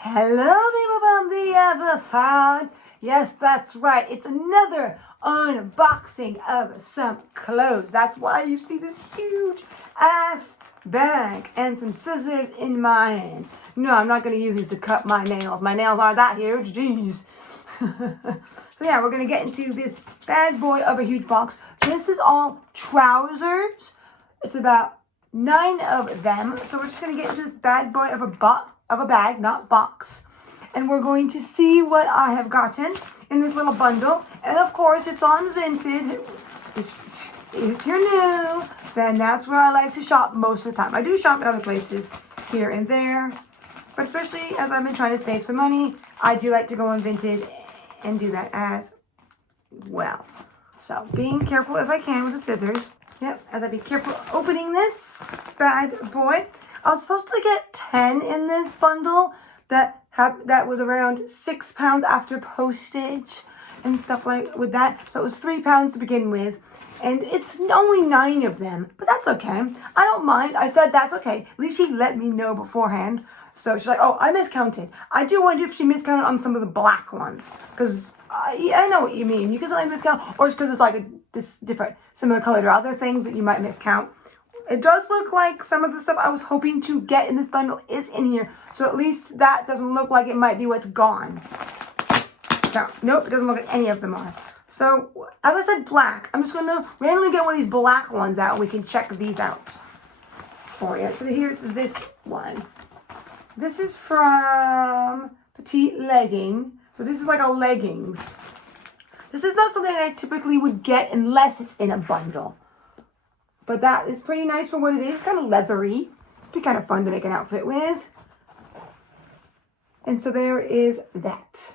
Hello, people from the other side. Yes, that's right. It's another unboxing of some clothes. That's why you see this huge ass bag and some scissors in my hand. No, I'm not going to use these to cut my nails. My nails aren't that huge. Jeez. So yeah, we're going to get into this bad boy of a huge box. This is all trousers. It's about 9 of them. So we're just going to get into this bad boy of a bag, not box. And we're going to see what I have gotten in this little bundle. And of course, it's on Vinted. If you're new, then that's where I like to shop most of the time. I do shop at other places here and there. But especially as I've been trying to save some money, I do like to go on Vinted and do that as well. So being careful as I can with the scissors. Yep, as I be careful opening this bad boy. I was supposed to get 10 in this bundle that was around £6 after postage and stuff like with that. So it was £3 to begin with. And it's only 9 of them, but that's okay. I don't mind. I said that's okay. At least she let me know beforehand. So she's like, oh, I miscounted. I do wonder if she miscounted on some of the black ones. Because I know what you mean. You can sometimes miscount, or it's because it's like this different, similar colored or other things that you might miscount. It does look like some of the stuff I was hoping to get in this bundle is in here. So at least that doesn't look like it might be what's gone. So, nope, it doesn't look like any of them are. So, as I said, black. I'm just going to randomly get one of these black ones out. We can check these out for you. So here's this one. This is from Petite Legging. So this is like a leggings. This is not something I typically would get unless it's in a bundle. But that is pretty nice for what it is. It's kind of leathery. It'd be kind of fun to make an outfit with. And so there is that.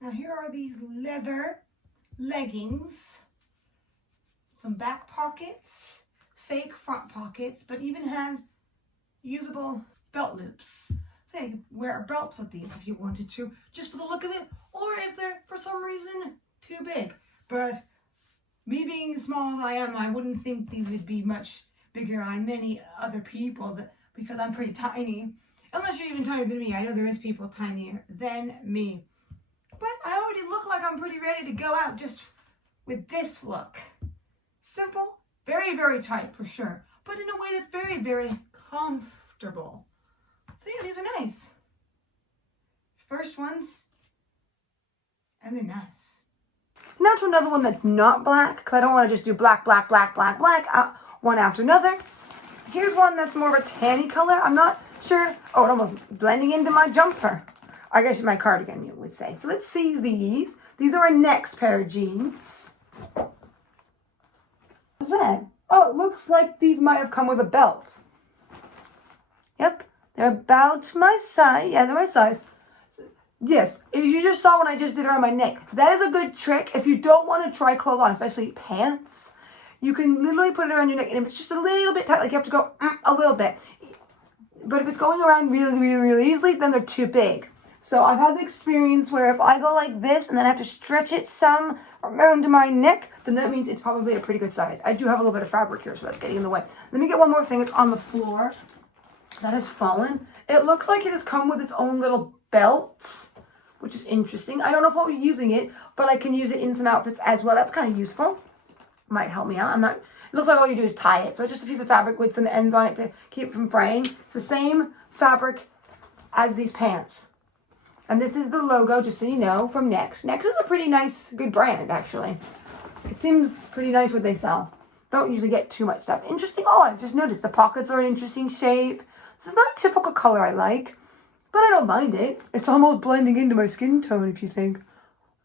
Now here are these leather leggings. Some back pockets, fake front pockets, but even has usable belt loops. So you could wear a belt with these if you wanted to, just for the look of it, or if they're for some reason too big. But me being small as I am, I wouldn't think these would be much bigger on many other people because I'm pretty tiny. Unless you're even tinier than me. I know there is people tinier than me. But I already look like I'm pretty ready to go out just with this look. Simple, very, very tight for sure. But in a way that's very, very comfortable. So yeah, these are nice. First ones, and they're nice. Now to another one that's not black, because I don't want to just do black, black, black, black, black, one after another. Here's one that's more of a tanny color. I'm not sure. Oh, it almost blending into my jumper. I guess my cardigan, you would say. So let's see these. These are our next pair of jeans. What's that? Oh, it looks like these might have come with a belt. Yep, they're about my size. Yeah, they're my size. Yes, if you just saw what I just did around my neck, that is a good trick. If you don't want to try clothes on, especially pants, you can literally put it around your neck, and if it's just a little bit tight, like you have to go a little bit. But if it's going around really, really, really easily, then they're too big. So I've had the experience where if I go like this and then I have to stretch it some around my neck, then that means it's probably a pretty good size. I do have a little bit of fabric here, so that's getting in the way. Let me get one more thing. It's on the floor. That has fallen. It looks like it has come with its own little belt, which is interesting. I don't know if I'll be using it, but I can use it in some outfits as well. That's kind of useful. Might help me out. I'm not. It looks like all you do is tie it. So it's just a piece of fabric with some ends on it to keep it from fraying. It's the same fabric as these pants. And this is the logo, just so you know, from Next. Next is a pretty nice, good brand, actually. It seems pretty nice what they sell. Don't usually get too much stuff. Interesting. Oh, I just noticed the pockets are an interesting shape. This is not a typical color I like, but I don't mind it. It's almost blending into my skin tone, if you think.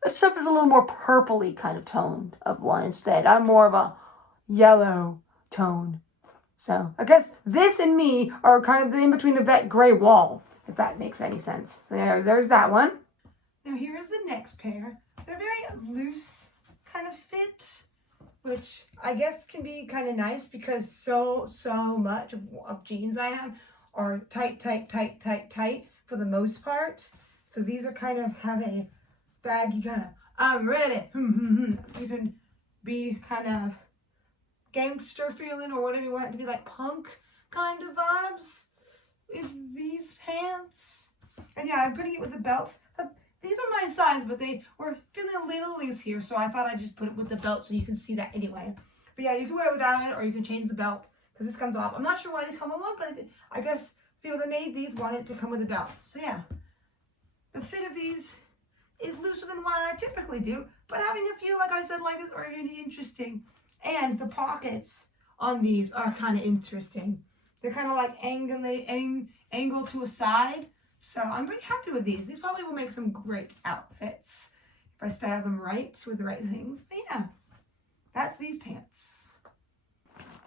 Except it's a little more purpley kind of tone of one instead. I'm more of a yellow tone. So I guess this and me are kind of the in-between of that gray wall, if that makes any sense. So there's that one. Now here is the next pair. They're very loose kind of fit, which I guess can be kind of nice because so much of jeans I have are tight, tight, tight, tight, tight for the most part. So these are kind of have a baggy kind of, I'm ready. You can be kind of gangster feeling or whatever you want it to be, like punk kind of vibes. with these pants. And yeah, I'm putting it with the belt. These are my size, but they were feeling a little loose here, so I thought I'd just put it with the belt so you can see that anyway. But yeah, you can wear it without it, or you can change the belt, because this comes off. I'm not sure why these come with one, but I guess people that made these wanted it to come with a belt. So yeah, the fit of these is looser than what I typically do, but having a few, like I said, like this are really interesting. And the pockets on these are kind of interesting. They're kind of like angle to a side. So I'm pretty happy with these. These probably will make some great outfits if I style them right with the right things. But yeah, that's these pants.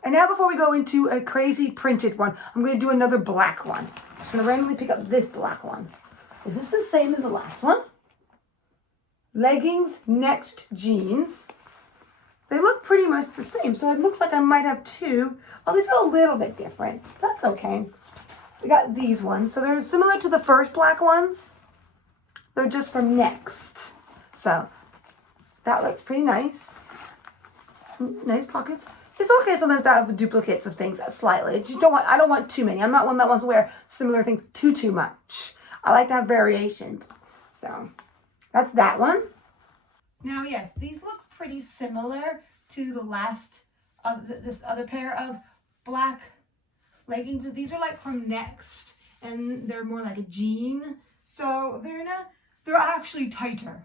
And now before we go into a crazy printed one, I'm going to do another black one. I'm just going to randomly pick up this black one. Is this the same as the last one? Leggings, next jeans. They look pretty much the same, so it looks like I might have two. Oh, they feel a little bit different. That's okay. We got these ones. So they're similar to the first black ones. They're just from Next. So that looks pretty nice. Nice pockets. It's okay sometimes to have duplicates of things slightly. I don't want too many. I'm not one that wants to wear similar things too much. I like to have variation. So that's that one. Now, yes, these look pretty similar to the last of this other pair of black leggings, but these are like from Next, and they're more like a jean, so they're actually tighter.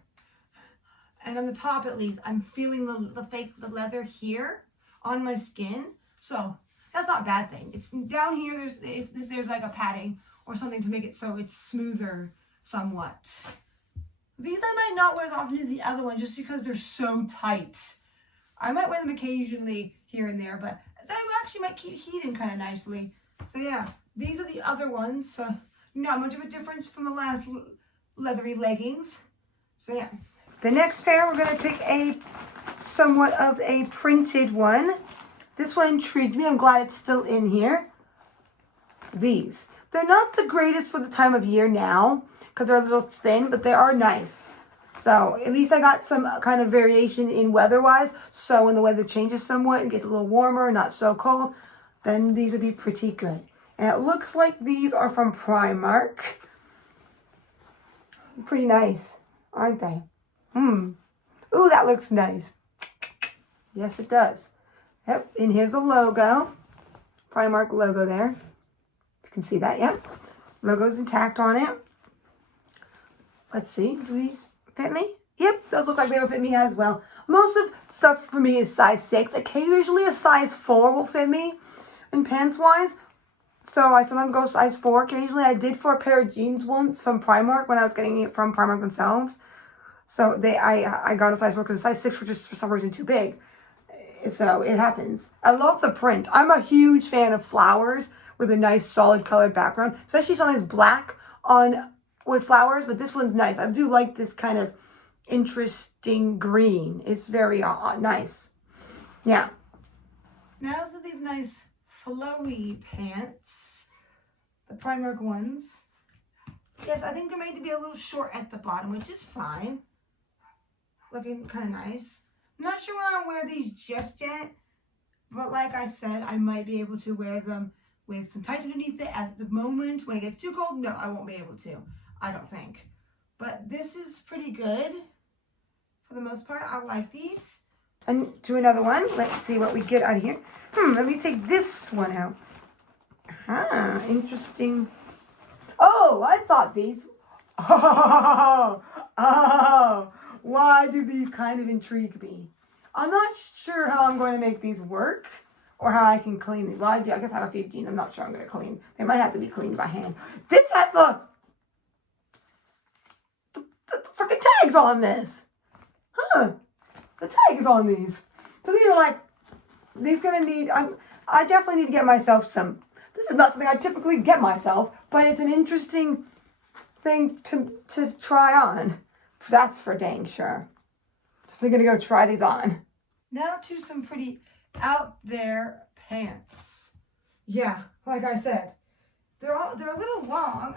And on the top, at least, I'm feeling the leather here on my skin, so that's not a bad thing. It's down here. There's like a padding or something to make it so it's smoother somewhat. These I might not wear as often as the other one just because they're so tight. I might wear them occasionally here and there, but they actually might keep heat in kind of nicely. So yeah, these are the other ones. So not much of a difference from the last leathery leggings. So yeah. The next pair, we're going to pick a somewhat of a printed one. This one intrigued me. I'm glad it's still in here. These. They're not the greatest for the time of year now, because they're a little thin, but they are nice. So at least I got some kind of variation in weather-wise. So when the weather changes somewhat and gets a little warmer, not so cold, then these would be pretty good. And it looks like these are from Primark. Pretty nice, aren't they? Ooh, that looks nice. Yes, it does. Yep, and here's the logo. Primark logo there. You can see that, yep. Logo's intact on it. Let's see, do these fit me? Yep, those look like they would fit me as well. Most of stuff for me is size 6. Occasionally a size 4 will fit me in pants wise. So I sometimes go size 4. Occasionally I did for a pair of jeans once from Primark when I was getting it from Primark themselves. So I got a size 4 because the size 6 were just for some reason too big. So it happens. I love the print. I'm a huge fan of flowers with a nice solid colored background, especially something that's black on with flowers, but this one's nice. I do like this kind of interesting green. It's very nice. Yeah. Now to these nice flowy pants, the Primark ones. Yes, I think they're made to be a little short at the bottom, which is fine. Looking kind of nice. I'm not sure when I'll wear these just yet, but like I said, I might be able to wear them with some tights underneath it at the moment. When it gets too cold, no, I won't be able to. I don't think. But this is pretty good. For the most part, I like these. And to another one. Let's see what we get out of here. Let me take this one out. Interesting. Oh, I thought these. Why do these kind of intrigue me? I'm not sure how I'm going to make these work or how I can clean these. Well, I guess I have a few jeans. I'm not sure I'm going to clean. They might have to be cleaned by hand. This has the freaking tags on this. The tag is on these. So these are like, these gonna need, I definitely need to get myself some. This is not something I typically get myself, but it's an interesting thing to try on. That's for dang sure. Definitely gonna go try these on. Now to some pretty out there pants. Yeah, like I said, they're a little long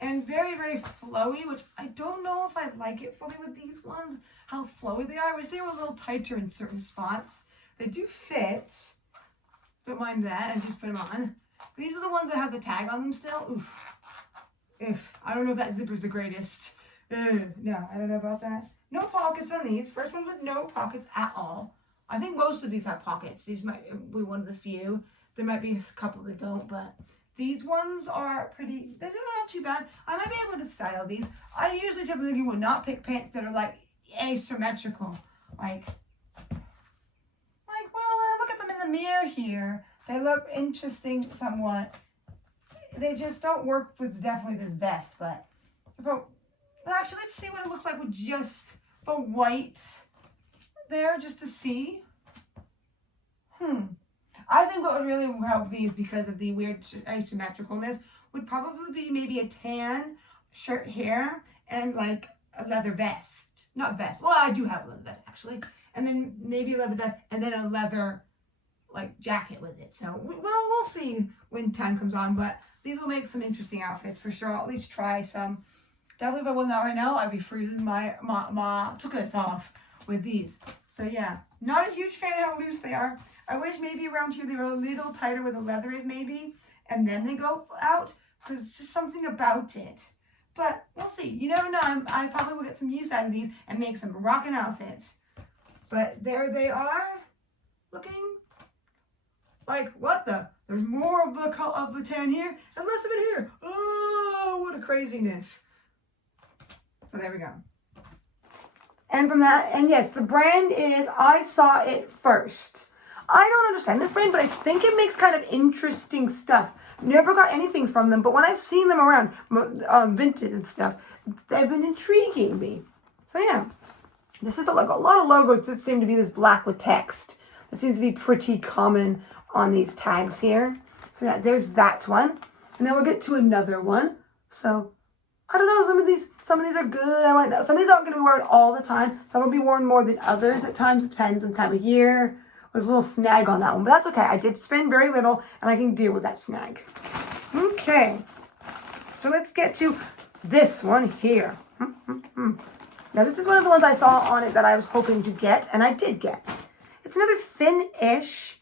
and very, very flowy, which I don't know if I like it fully with these ones, how flowy they are. I wish they were a little tighter in certain spots. They do fit. Don't mind that, and just put them on. These are the ones that have the tag on them still. Oof. I don't know if that zipper's the greatest. No, I don't know about that. No pockets on these. First ones with no pockets at all. I think most of these have pockets. These might be one of the few. There might be a couple that don't, but these ones are pretty, they're not too bad. I might be able to style these. I usually typically would not pick pants that are like asymmetrical. Like, well, when I look at them in the mirror here, they look interesting somewhat. They just don't work with definitely this vest, but actually, let's see what it looks like with just the white there, just to see. I think what would really help these, because of the weird asymmetricalness, would probably be maybe a tan shirt here and like a leather vest. Not vest. Well, I do have a leather vest actually. And then maybe a leather vest and then a leather like jacket with it. So, we'll see when time comes on, but these will make some interesting outfits for sure. I'll at least try some. Definitely if I wasn't out right now, I'd be freezing my tuchus off with these. So yeah, not a huge fan of how loose they are. I wish maybe around here they were a little tighter where the leather is maybe, and then they go out, because it's just something about it. But we'll see. You never know. I probably will get some use out of these and make some rockin' outfits. But there they are, looking like, what the? There's more of the tan here and less of it here. Oh, what a craziness. So there we go. And from that, and yes, the brand is I Saw It First. I don't understand this brand, but I think it makes kind of interesting stuff. Never got anything from them, but when I've seen them around on Vinted and stuff, they've been intriguing me. So yeah, this is a lot of logos that seem to be this black with text. This seems to be pretty common on these tags here. So yeah, there's that one. And then we'll get to another one. So I don't know, some of these are good. I might know. Some of these aren't going to be worn all the time. Some will be worn more than others at times. It depends on the time of year. There's a little snag on that one, but that's okay. I did spend very little, and I can deal with that snag. Okay, so let's get to this one here. Now, this is one of the ones I saw on it that I was hoping to get, and I did get. It's another thin-ish.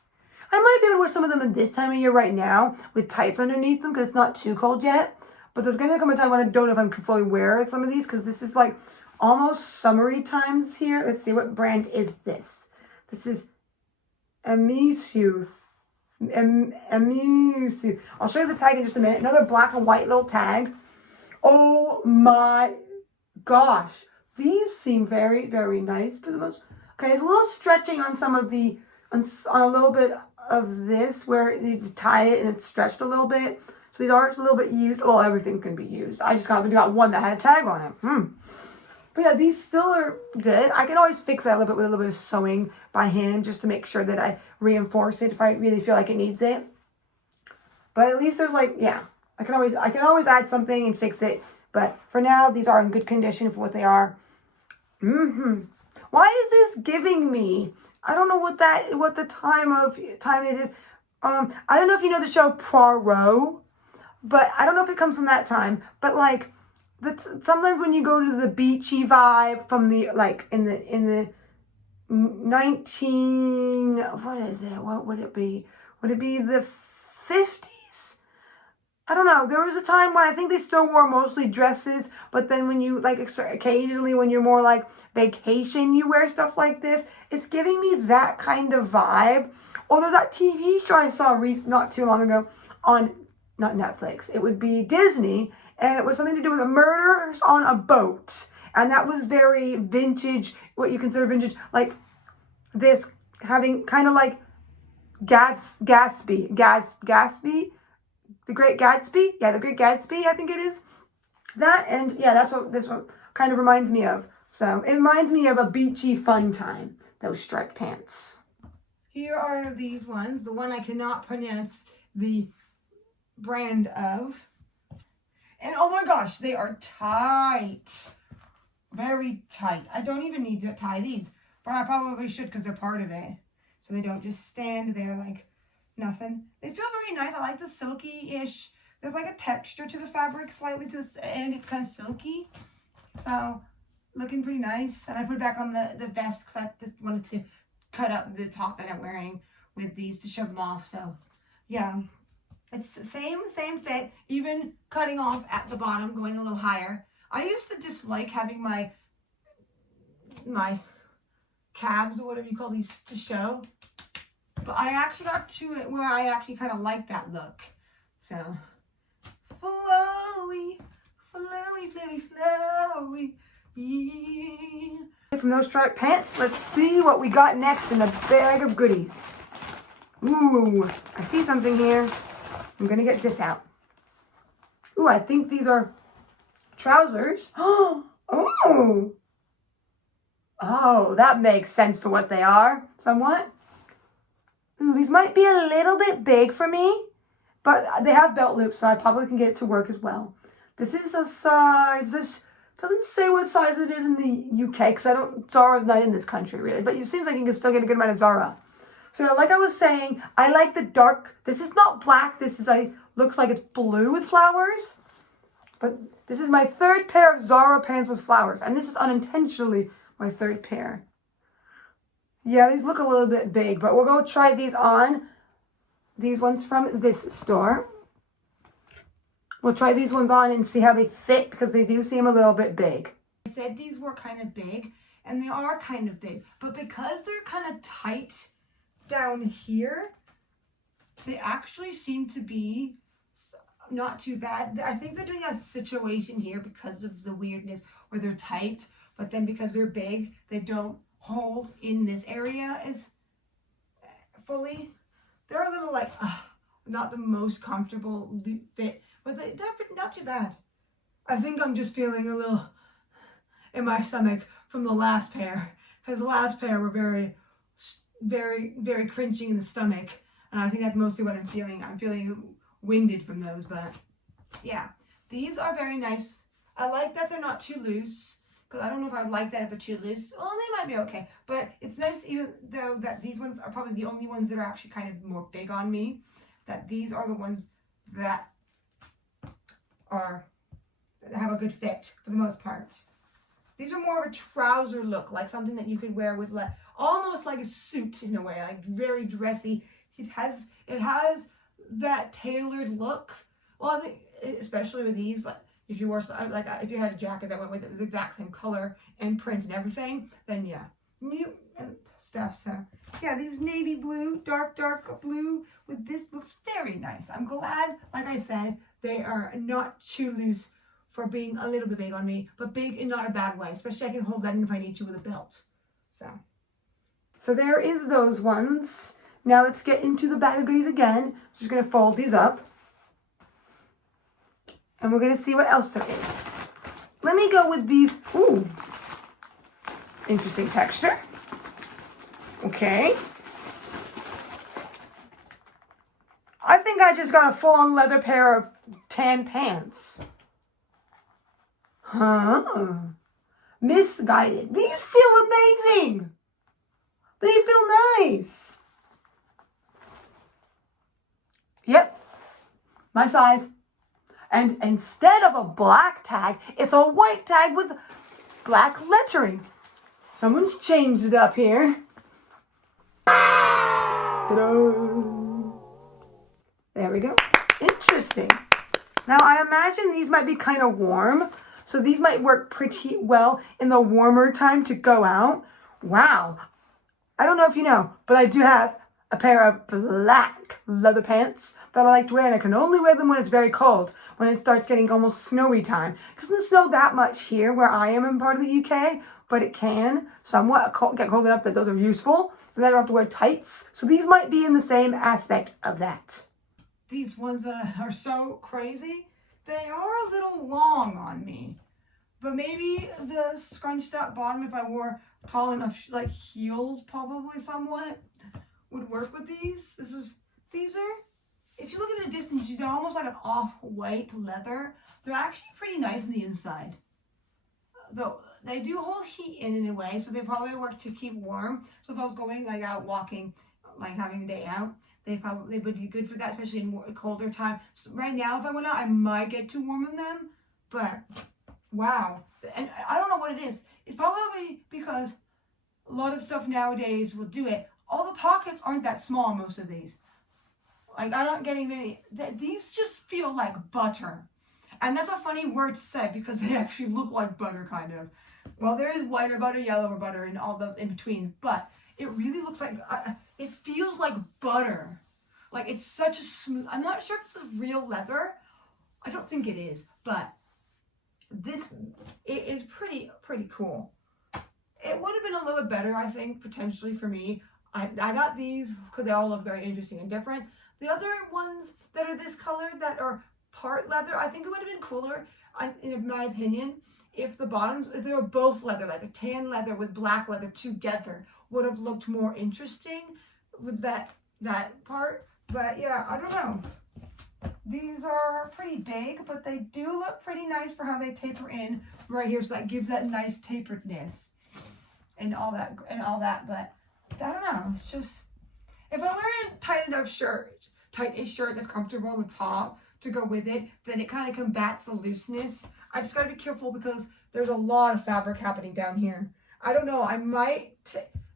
I might be able to wear some of them at this time of year right now with tights underneath them because it's not too cold yet. But there's going to come a time when I don't know if I can fully wear some of these because this is like almost summery times here. Let's see, what brand is this? This is Amisu. I'll show you the tag in just a minute. Another black and white little tag. Oh my gosh. These seem very, very nice for the most. Okay, it's a little stretching on some of the, on a little bit of this where you tie it and it's stretched a little bit. So these are a little bit used. Well, everything can be used. I just got one that had a tag on it. But yeah, these still are good. I can always fix that a little bit with a little bit of sewing by hand just to make sure that I reinforce it if I really feel like it needs it. But at least there's like, yeah, I can always add something and fix it. But for now, these are in good condition for what they are. Why is this giving me? I don't know what the time it is. I don't know if you know the show Poirot, but I don't know if it comes from that time. But like, sometimes when you go to the beachy vibe from the like in the 19, what is it? What would it be? Would it be the 50s? I don't know. There was a time when I think they still wore mostly dresses, but then when you like occasionally when you're more like vacation, you wear stuff like this. It's giving me that kind of vibe. Or there's that TV show I saw not too long ago on, not Netflix, it would be Disney, and it was something to do with murders on a boat. And that was very vintage, what you consider vintage, like this having kind of like Gatsby, The Great Gatsby? Yeah, The Great Gatsby, I think it is. That, and yeah, that's what this one kind of reminds me of. So it reminds me of a beachy fun time, those striped pants. Here are these ones. The one I cannot pronounce the brand of. And oh my gosh, they are tight. Very tight. I don't even need to tie these, but I probably should because they're part of it. So they don't just stand there like nothing. They feel very nice. I like the silky-ish. There's like a texture to the fabric slightly to this, and it's kind of silky. So looking pretty nice. And I put it back on the vest because I just wanted to cut up the top that I'm wearing with these to show them off. So yeah, It's the same fit, even cutting off at the bottom, going a little higher. I used to dislike having my calves or whatever you call these to show, but I actually got to it where I actually kind of like that look. So flowy, flowy, flowy, flowy. Yeah. From those striped pants, let's see what we got next in the bag of goodies. Ooh, I see something here. I'm gonna get this out. Ooh, I think these are trousers. Oh, oh, that makes sense for what they are, somewhat. Ooh, these might be a little bit big for me, but they have belt loops, so I probably can get it to work as well. This is a size, this doesn't say what size it is in the UK, because Zara's not in this country really, but it seems like you can still get a good amount of Zara. So like I was saying, I like the dark, this is not black, this is looks like it's blue with flowers. But this is my third pair of Zara pants with flowers, and this is unintentionally my third pair. Yeah, these look a little bit big, but we'll go try these on. These ones from this store. We'll try these ones on and see how they fit, because they do seem a little bit big. I said these were kind of big, and they are kind of big, but because they're kind of tight down here, they actually seem to be not too bad. I think they're doing a situation here because of the weirdness where they're tight, but then because they're big, they don't hold in this area as fully. They're a little like, not the most comfortable fit, but they're not too bad. I think I'm just feeling a little in my stomach from the last pair, because the last pair were very, very cringing in the stomach, and I think that's mostly what I'm feeling. I'm feeling winded from those, but yeah, these are very nice. I like that they're not too loose, because I don't know if I'd like that if they're too loose. Well, they might be okay, but it's nice even though that these ones are probably the only ones that are actually kind of more big on me, that these are the ones that have a good fit for the most part. These are more of a trouser look, like something that you could wear with almost like a suit in a way, like very dressy. It has that tailored look. Well, I think especially with these, like if you wore if you had a jacket that went with it was the exact same color and print and everything, then yeah, new and stuff. So yeah, these navy blue, dark blue with this looks very nice. I'm glad, like I said, they are not too loose for being a little bit big on me, but big in not a bad way. Especially I can hold that in if I need to with a belt. So there is those ones. Now let's get into the bag of goodies again. Just gonna fold these up, and we're gonna see what else there is. Let me go with these. Ooh, interesting texture. Okay. I think I just got a full-on leather pair of tan pants. Huh. Misguided. These feel amazing. They feel nice. Yep. My size. And instead of a black tag, it's a white tag with black lettering. Someone's changed it up here. Ta-da. There we go. Interesting. Now I imagine these might be kind of warm, so these might work pretty well in the warmer time to go out. Wow. I don't know if you know, but I do have a pair of black leather pants that I like to wear, and I can only wear them when it's very cold, when it starts getting almost snowy time. It doesn't snow that much here where I am in part of the UK, but it can somewhat get cold enough that those are useful, so then I don't have to wear tights. So these might be in the same aspect of that. These ones that are so crazy, they are a little long on me. But maybe the scrunched up bottom, if I wore tall enough like heels, probably somewhat would work with these. These are, if you look at a distance, they're almost like an off-white leather. They're actually pretty nice on the inside. Though they do hold heat in a way, so they probably work to keep warm. So if I was going like out walking, like having a day out, they would be good for that, especially in colder time. So right now, if I went out, I might get too warm in them, but wow. And I don't know what it is. It's probably because a lot of stuff nowadays will do it. All the pockets aren't that small, most of these. Like, I'm not getting many. These just feel like butter. And that's a funny word to say because they actually look like butter, kind of. Well, there is whiter butter, yellower butter, and all those in betweens, but it really looks like, it feels like butter. Like, it's such a smooth, I'm not sure if this is real leather. I don't think it is, but it is pretty cool. It would have been a little bit better, I think, potentially for me. I got these because they all look very interesting and different. The other ones that are this color that are part leather, I think it would have been cooler, in my opinion, if the bottoms, if they were both leather, like a tan leather with black leather together, would have looked more interesting with that part. But yeah, I don't know. These are pretty big, but they do look pretty nice for how they taper in right here. So that gives that nice taperedness and all that. But I don't know. It's just, if I'm wearing a tight enough shirt, tight-ish shirt that's comfortable on the top to go with it, then it kind of combats the looseness. I just got to be careful because there's a lot of fabric happening down here. I don't know. I might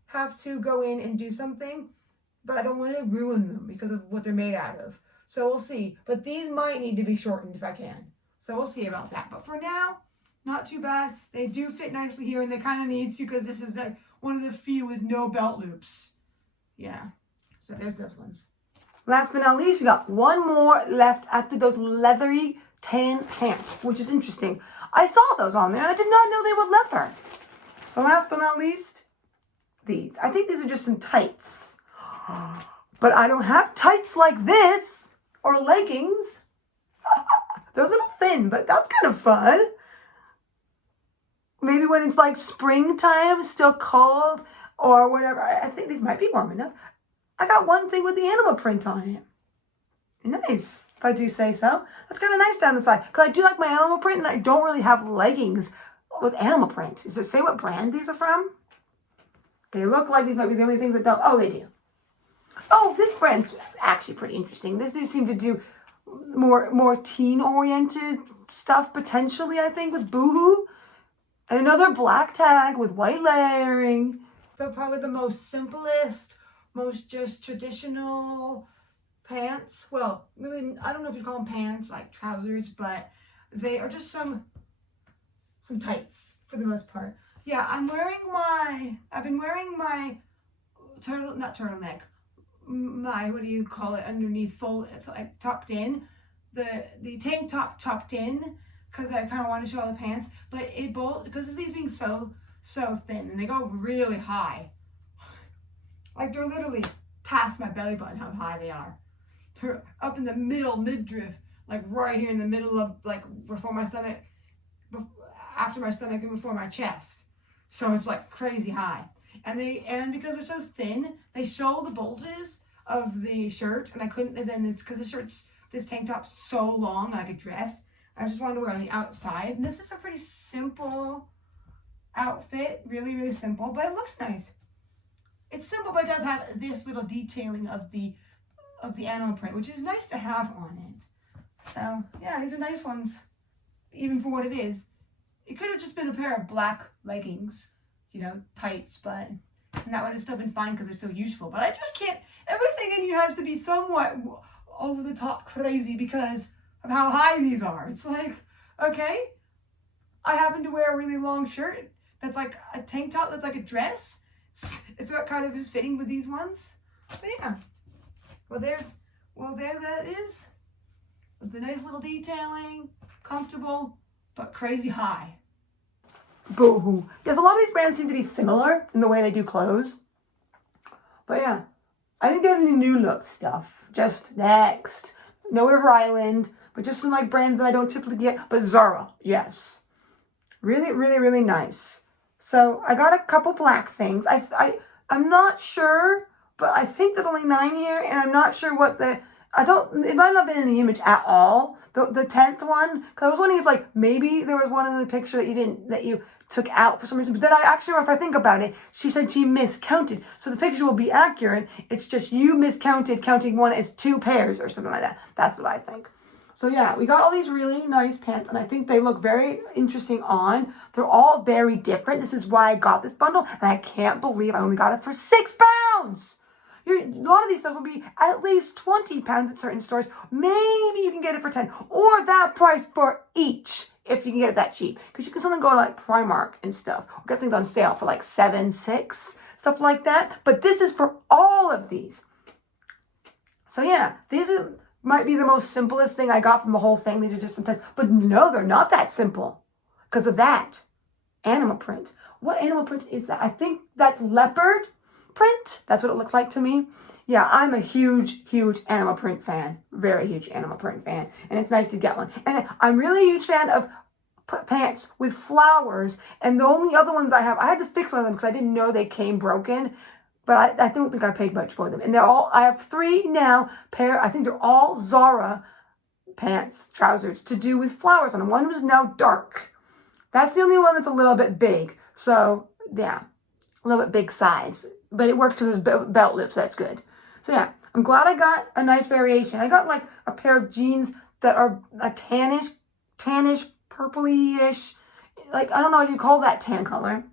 have to go in and do something, but I don't want to ruin them because of what they're made out of. So we'll see. But these might need to be shortened if I can. So we'll see about that. But for now, not too bad. They do fit nicely here, and they kind of need to because this is like one of the few with no belt loops. Yeah. So there's those ones. Last but not least, we got one more left after those leathery tan pants, which is interesting. I saw those on there, and I did not know they were leather. And last but not least, these. I think these are just some tights. But I don't have tights like this, or leggings. They're a little thin, but that's kind of fun. Maybe when it's like springtime, still cold, or whatever. I think these might be warm enough. I got one thing with the animal print on it. Nice, if I do say so. That's kind of nice down the side. Because I do like my animal print, and I don't really have leggings with animal print. Does it say what brand these are from? They look like these might be the only things that don't. Oh, they do. Oh, this brand's actually pretty interesting. These seem to do more teen-oriented stuff, potentially, I think, with Boohoo. And another black tag with white layering. They're probably the most simplest, most just traditional pants. Well, really, I don't know if you call them pants, like trousers, but they are just some tights for the most part. Yeah, I've been wearing my not turtleneck, my, what do you call it, underneath, like tucked in, the tank top tucked in, because I kind of want to show all the pants, but because of these being so thin, and they go really high, like they're literally past my belly button how high they are. They're up in the midriff, like right here in the middle of, like, before my stomach, after my stomach and before my chest. So it's like crazy high. And because they're so thin, they show the bulges of the shirt, and then it's because this tank top's so long, like a dress, I just wanted to wear on the outside. And this is a pretty simple outfit, really, really simple, but it looks nice. It's simple, but it does have this little detailing of the animal print, which is nice to have on it. So yeah, these are nice ones, even for what it is. It could have just been a pair of black leggings, tights, and that would have still been fine because they're still useful. But I just can't, everything in you has to be somewhat over the top crazy because of how high these are. It's like, okay, I happen to wear a really long shirt that's like a tank top that's like a dress. It's what kind of is fitting with these ones. But yeah, well there that is, with the nice little detailing, comfortable, but crazy high. Boohoo. Yes, a lot of these brands seem to be similar in the way they do clothes. But yeah, I didn't get any new look stuff. Just next. No River Island, but just some like brands that I don't typically get. But Zara, yes. Really, really, really nice. So I got a couple black things. I'm not sure, but I think there's only 9 here, and I'm not sure what it might not have been in the image at all. The 10th one, because I was wondering if like maybe there was one in the picture that you took out for some reason. But then if I think about it, she said she miscounted. So the picture will be accurate. It's just you miscounted, counting one as 2 pairs or something like that. That's what I think. So yeah, we got all these really nice pants, and I think they look very interesting on. They're all very different. This is why I got this bundle, and I can't believe I only got it for £6. A lot of these stuff will be at least 20 pounds at certain stores. Maybe you can get it for 10 or that price for each if you can get it that cheap. Because you can sometimes go to like Primark and stuff. Or get things on sale for like 7, 6, stuff like that. But this is for all of these. So yeah, might be the most simplest thing I got from the whole thing. These are just some tests. But no, they're not that simple because of that animal print. What animal print is that? I think that's leopard print. That's what it looks like to me. Yeah, I'm a huge, huge animal print fan. Very huge animal print fan. And it's nice to get one. And I'm really a huge fan of pants with flowers. And the only other ones I had to fix one of them because I didn't know they came broken. But I don't think I paid much for them. And I have 3 now, I think they're all Zara pants, trousers, to do with flowers on them. One was now dark. That's the only one that's a little bit big. So, yeah, a little bit big size. But it works because it's belt lip, so that's good. So, yeah, I'm glad I got a nice variation. I got, like, a pair of jeans that are a tannish, purpley-ish. Like, I don't know if you call that tan color.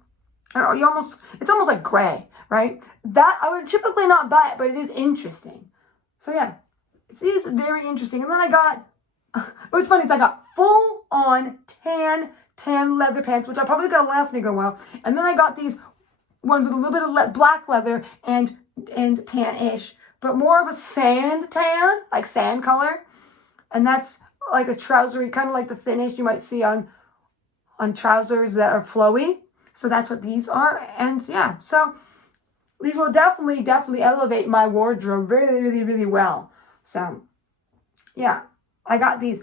I don't know, it's almost like gray, right? That, I would typically not buy it, but it is interesting. So, yeah, it is very interesting. And then I got, what's funny is I got full-on tan leather pants, which are probably going to last me a while. And then I got these ones with a little bit of black leather and tan-ish, but more of a sand tan, like sand color. And that's like a trousery, kind of like the thinnest you might see on trousers that are flowy. So that's what these are. And yeah, so these will definitely elevate my wardrobe really, really, really well. So yeah, I got these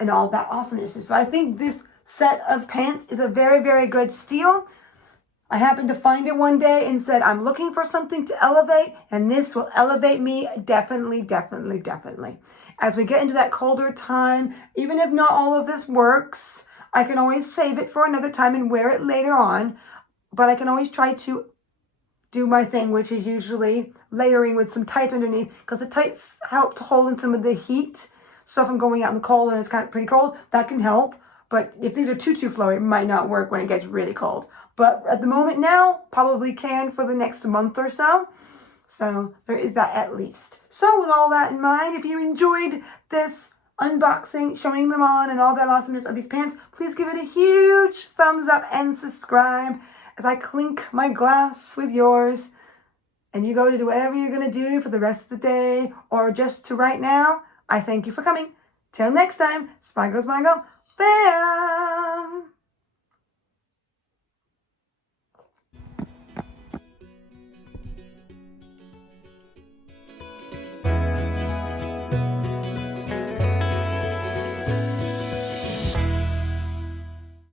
and all that awesomeness. So I think this set of pants is a very, very good steal. I happened to find it one day and said, I'm looking for something to elevate, and this will elevate me definitely, definitely, definitely. As we get into that colder time, even if not all of this works, I can always save it for another time and wear it later on, but I can always try to do my thing, which is usually layering with some tights underneath, because the tights help to hold in some of the heat. So if I'm going out in the cold and it's kind of pretty cold, that can help. But if these are too flowy, it might not work when it gets really cold. But at the moment now, probably can for the next month or so. So there is that at least. So with all that in mind, if you enjoyed this unboxing, showing them on and all that awesomeness of these pants, please give it a huge thumbs up and subscribe as I clink my glass with yours. And you go to do whatever you're going to do for the rest of the day or just to right now. I thank you for coming. Till next time, Smiggle, Smiggle, bye!